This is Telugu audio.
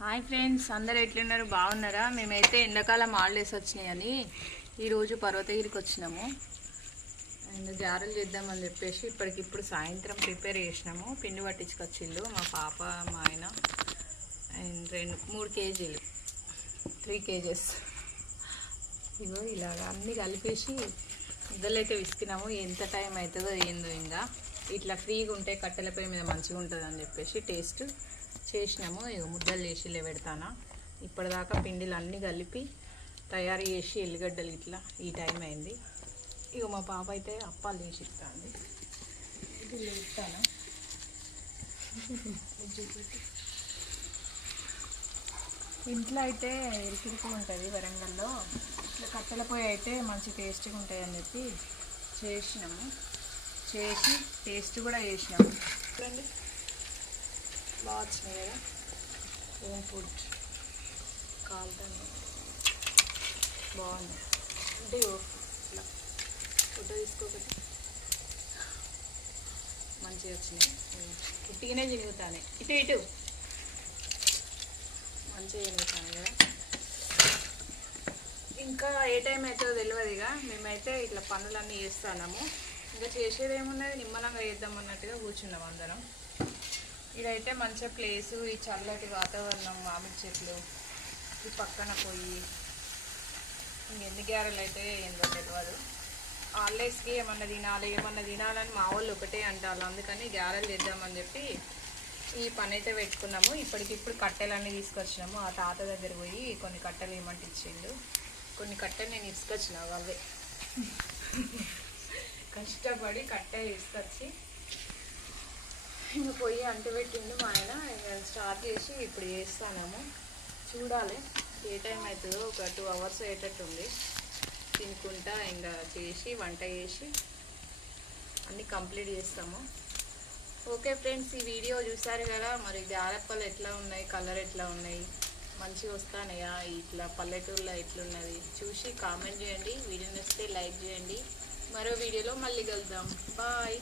హాయ్ ఫ్రెండ్స్ అందరు ఎట్లున్నారు? బాగున్నారా? మేమైతే ఎండాకాలం హాలిడేస్ వచ్చినాయని ఈరోజు పర్వతగిరికి వచ్చినాము. అండ్ జారలు చేద్దామని చెప్పేసి ఇప్పటికిప్పుడు సాయంత్రం ప్రిపేర్ చేసినాము. పిండి పట్టించుకొచ్చిళ్ళు మా పాప మా ఆయన. అండ్ రెండు మూడు కేజీలు. Three kgs. ఇగో ఇలాగ అన్నీ కలిపేసి ముద్దలైతే విసికినాము. ఎంత టైం అవుతుందో ఏందో ఇంకా. ఇట్లా ఫ్రీగా ఉంటే కట్టెల పొయ్యి మీద మంచిగా ఉంటుంది అని చెప్పేసి టేస్ట్ చేసినాము. ఇక ముద్దలు చేసి పెడతానా. ఇప్పటిదాకా పిండిలు అన్నీ కలిపి తయారు చేసి ఎల్లిగడ్డలు ఇట్లా ఈ టైం అయింది. ఇక మా పాప అయితే అప్పాలు చేసి ఇస్తాంది. ఇది లేపుతాను ఇంట్లో అయితే ఇరుకిరుకు ఉంటుంది వరంగల్లో. ఇట్లా కట్టెల పొయ్యి అయితే మంచి టేస్ట్గా ఉంటాయి అని చెప్పి చేసినాము. చేసి టేస్ట్ కూడా చేసినాము. చూడండి బాగా వచ్చినాయి కదా హోమ్ ఫుడ్ కాలుతాను. బాగుంది. అంటే ఇట్లా ఫోటో తీసుకోకటి మంచిగా వచ్చినాయి ఉట్టిగానే చిరుగుతానే ఇటు ఇటు. మంచిగా చిరుగుతాను కదా. ఇంకా ఏ టైం అవుతుందో తెలియదు ఇక. మేమైతే ఇట్లా పనులన్నీ చేస్తున్నాము. ఇంకా చేసేది ఏమున్నది? నిమ్మలంగా చేద్దాం అన్నట్టుగా కూర్చున్నాం అందరం. ఇదైతే మంచిగా ప్లేసు ఈ చల్లటి వాతావరణం మామిడి చెట్లు ఈ పక్కన పోయి. ఇంకెన్ని గ్యారెలు అయితే ఏందో తెలియదు హాలిడేస్కి ఏమన్నా తినాలి ఏమన్నా తినాలని మా వాళ్ళు ఒకటే అంటారు. అందుకని గ్యారెలు చేద్దామని చెప్పి ఈ పని అయితే పెట్టుకున్నాము. ఇప్పటికిప్పుడు కట్టెలన్నీ తీసుకొచ్చినాము. ఆ తాత దగ్గర పోయి కొన్ని కట్టెలు ఏమంటే ఇచ్చిండు. కొన్ని కట్టెలు నేను తీసుకొచ్చిన అవే. కష్టపడి కట్టె తీసుకొచ్చి ఇంకా పొయ్యి అంటు పెట్టిండు మా ఆయన. ఇంకా స్టార్ట్ చేసి ఇప్పుడు చేస్తాము చూడాలి. ఏ టైం అవుతుందో ఒక టూ అవర్స్ అయ్యేటట్టుంది తినుకుంటా ఇంకా చేసి వంట చేసి అన్నీ కంప్లీట్ చేస్తాము. ఓకే ఫ్రెండ్స్ ఈ వీడియో చూసారు కదా? మరి గారెప్పలు ఎట్లా ఉన్నాయి? కలర్ ఎట్లా ఉన్నాయి? మంచిగా వస్తానయా? ఇట్లా పల్లెటూరులో ఎట్లున్నది? చూసి కామెంట్ చేయండి. వీడియో నచ్చితే లైక్ చేయండి. మరో వీడియోలో మళ్ళీ కలుద్దాం. బాయ్.